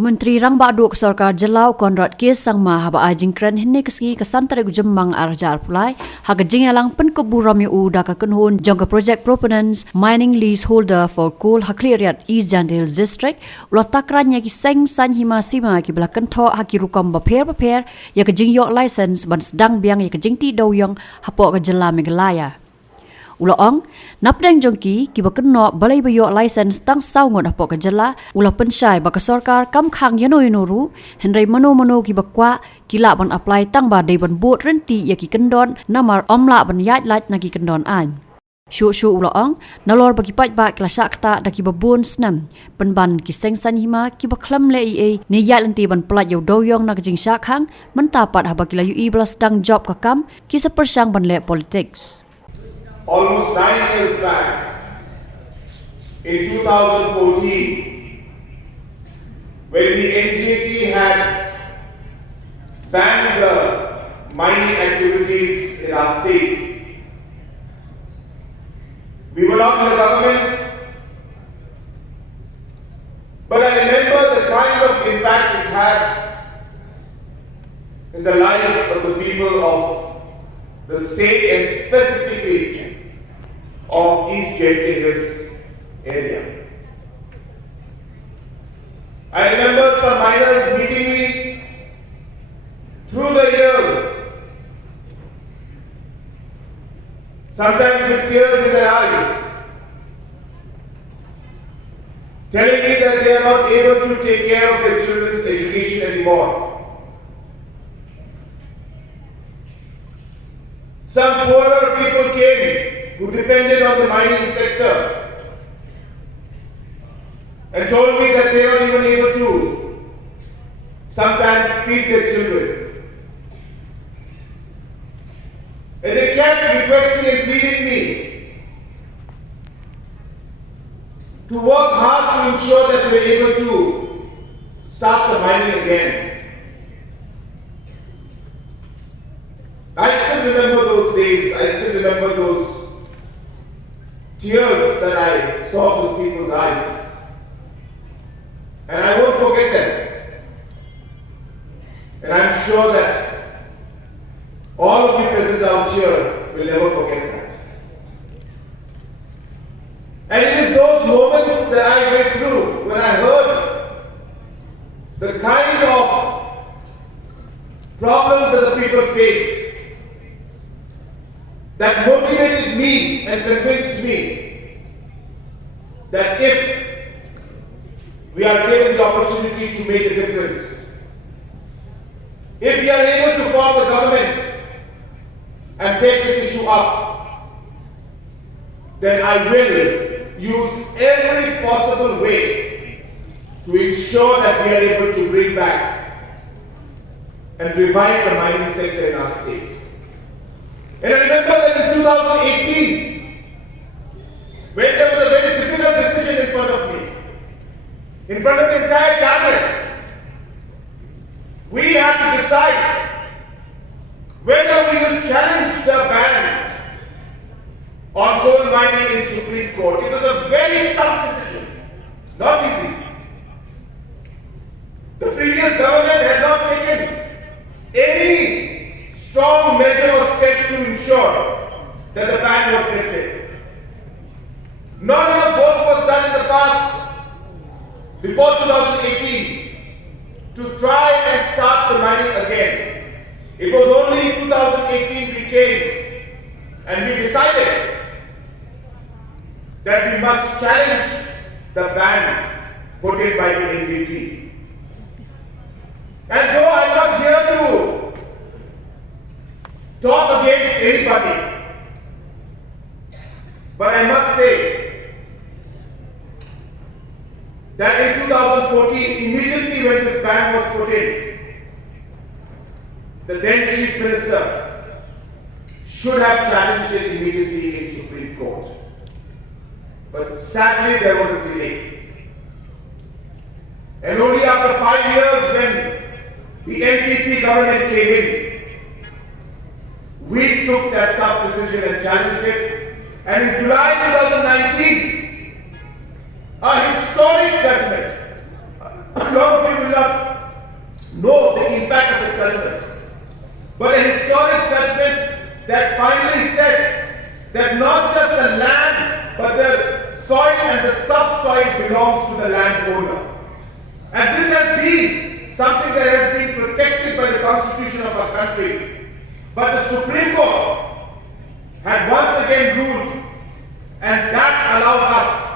Menteri Rang Baduk Sarkar Jelau Conrad kes sang ma haba ajing kren hinne keski kesantare gujemmang arjar pulai haga jingalang penkebu rami u daka kenhun jangka project proponents mining leaseholder for coal hakliriat East Jandil district ulah takraiñ ki seng san hima sima ki bela kentho haki rukam baper ya ke jing yok license ban sedang biang ya ke jing ti dewiong hapo ke jela Meghalaya. Ulaong, napdeng jongki kiba kenno balai bayok license tang saungot apo ke jela ulah pensyai baka sarkar kam khang yano yanoru henry mano kiba kwa kila ban apply tang ba dei ban bot renti ya ki kendon namar omla ban yat lat na ki kendon an. Shu ulaong nalor bagi pat ba klasa kta da kiba bun snam penban ki seng san hima kiba klam le e ni yat lenti ban plat yo doyong na jing sha khang mentapat haba kila yu blas dang job ka kam ki sepersang ban le politics. Almost 9 years back, in 2014, when the NGT had banned the mining activities in our state, we were not in the government, but I remember the kind of impact it had in the lives of the people of the state and specifically of East Jandil Hills area. I remember some miners meeting me through the years, sometimes with tears in their eyes, telling me that they are not able to take care of their children's education anymore. Some poorer people came who depended on the mining sector and told me that they are not even able to sometimes feed their children. And they kept requesting and pleading me to work hard to ensure that we are able to start the mining again. I still remember those days, I still remember those tears that I saw those people's eyes. And I won't forget them. And I'm sure that all of you present out here will never forget that. And it is those moments that I went through when I heard the kind of problems that the people faced that motivated me and convinced me that if we are given the opportunity to make a difference, if we are able to form the government and take this issue up, then I will use every possible way to ensure that we are able to bring back and revive the mining sector in our state. And I remember that in 2018, when there was a very difficult decision in front of me, in front of the entire cabinet, we had to decide whether we will challenge the ban on coal mining in Supreme Court. It was a very tough decision, not easy. The previous government had not taken any strong measure or step to ensure that the ban was lifted. Not enough work was done in the past, before 2018, to try and start the mining again. It was only in 2018 we came and we decided that we must challenge the ban put in by the NGT. And though I'm not here to talk against anybody, but I must say that in 2014, immediately when this ban was put in, the then Chief Minister should have challenged it immediately in Supreme Court. But sadly there was a delay. And only after 5 years when the NPP government came in, we took that tough decision and challenged it. And in July 2019, a historic judgment, a lot of you will and the subsoil belongs to the landowner. And this has been something that has been protected by the constitution of our country. But the Supreme Court had once again ruled, and that allowed us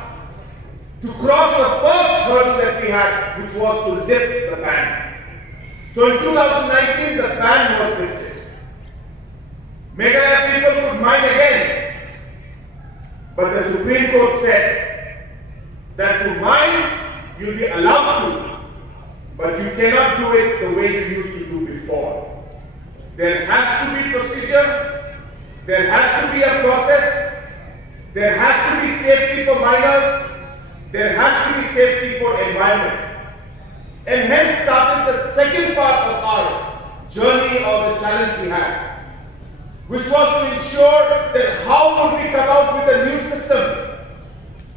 to cross the first hurdle that we had, which was to lift the ban. So in 2019, the ban was lifted. Meghalaya people could mine again. But the Supreme Court said that to mine, you'll be allowed to, but you cannot do it the way you used to do before. There has to be procedure, there has to be a process, there has to be safety for miners, there has to be safety for environment. And hence started the second part of our journey or the challenge we had, which was to ensure that how would we come out with a new system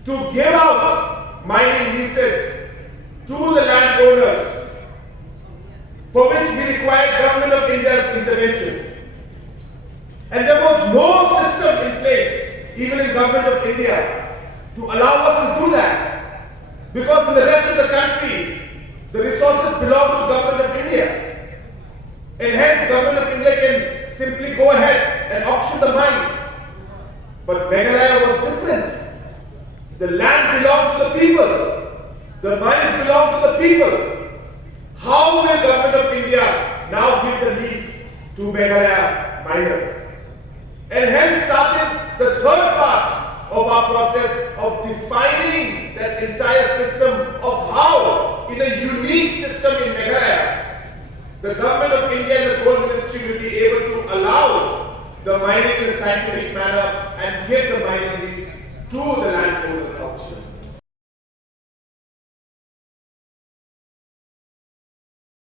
to give out mining leases to the landowners, for which we required Government of India's intervention. And there was no system in place, even in Government of India, to allow us to do that. Because in the rest of the country, the resources belong to Government of India. And hence, Government of India can simply go ahead and auction the mines. But Meghalaya was different. The land belonged to the people. The mines belong to the people. How will Government of India now give the lease to Meghalaya miners? And hence started the third part of our process of defining that entire system of how, in a unique system in Meghalaya, the Government of India and the Coal Ministry will be able to allow the mining in a scientific manner and give the mining lease to the landowners.